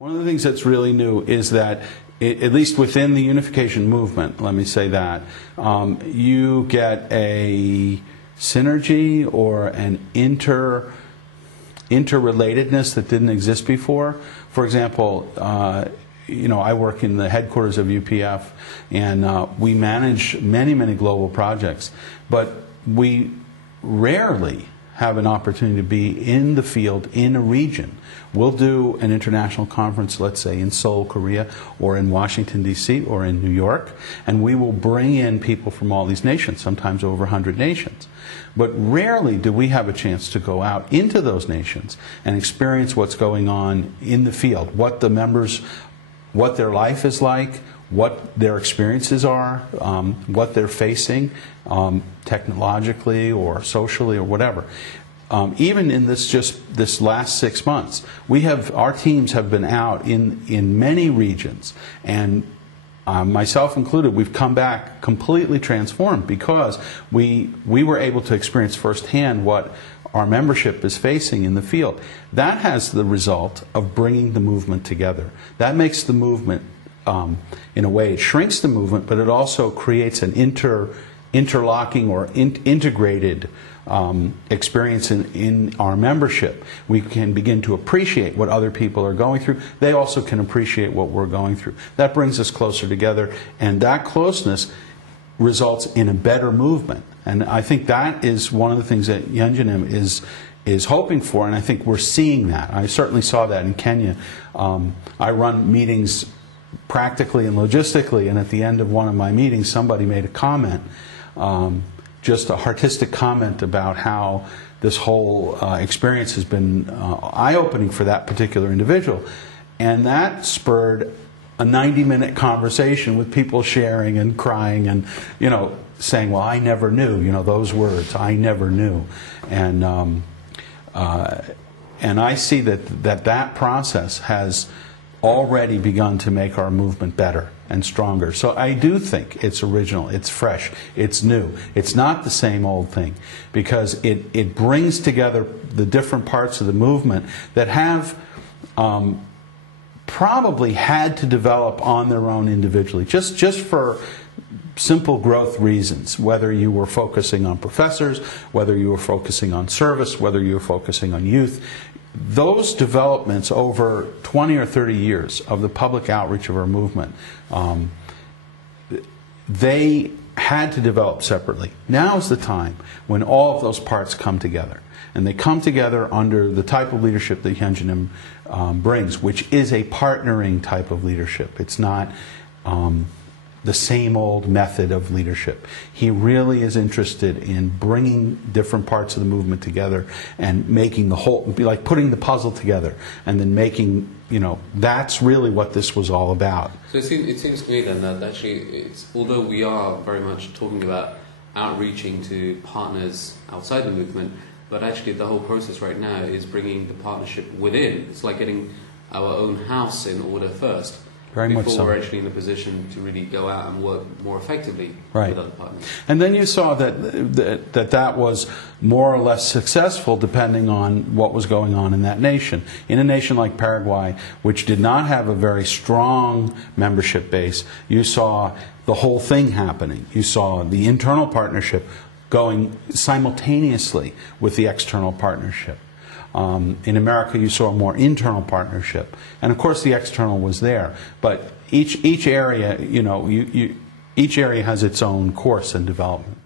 One of the things that's really new is that, at least within the unification movement, let me say that, you get a synergy or an interrelatedness that didn't exist before. For example, I work in the headquarters of UPF, and we manage many, many global projects, but we rarely have an opportunity to be in the field in a region. We'll do an international conference, let's say in Seoul, Korea, or in Washington, D.C., or in New York, and we will bring in people from all these nations, sometimes over 100 nations. But rarely do we have a chance to go out into those nations and experience what's going on in the field, what the members, what their life is like, what their experiences are, what they're facing technologically or socially or whatever. Even in this last 6 months, our teams have been out in many regions, and myself included, we've come back completely transformed because we were able to experience firsthand what our membership is facing in the field. That has the result of bringing the movement together. That makes the movement, in a way, it shrinks the movement, but it also creates an interlocking or integrated experience in our membership. We can begin to appreciate what other people are going through. They also can appreciate what we're going through. That brings us closer together, and that closeness results in a better movement. And I think that is one of the things that Yunjinim is hoping for, and I think we're seeing that. I certainly saw that in Kenya. I run meetings practically and logistically, and at the end of one of my meetings, somebody made a comment, just an artistic comment about how this whole experience has been eye-opening for that particular individual. And that spurred a 90-minute conversation with people sharing and crying and, saying, well, I never knew, those words, I never knew. And I see that process has already begun to make our movement better and stronger. So I do think it's original, it's fresh, it's new. It's not the same old thing, because it brings together the different parts of the movement that have probably had to develop on their own individually, just for simple growth reasons, whether you were focusing on professors, whether you were focusing on service, whether you were focusing on youth. Those developments over 20 or 30 years of the public outreach of our movement, they had to develop separately. Now is the time when all of those parts come together. And they come together under the type of leadership that Yunjinim brings, which is a partnering type of leadership. It's not the same old method of leadership. He really is interested in bringing different parts of the movement together and making the whole, be like putting the puzzle together, and then making, that's really what this was all about. So it seems to me then that actually, although we are very much talking about outreaching to partners outside the movement, but actually the whole process right now is bringing the partnership within. It's like getting our own house in order first. Very much so. Before we're actually in a position to really go out and work more effectively with other partners. And then you saw that was more or less successful depending on what was going on in that nation. In a nation like Paraguay, which did not have a very strong membership base, you saw the whole thing happening. You saw the internal partnership going simultaneously with the external partnership. In America, you saw a more internal partnership, and of course, the external was there. But each area, each area has its own course and development.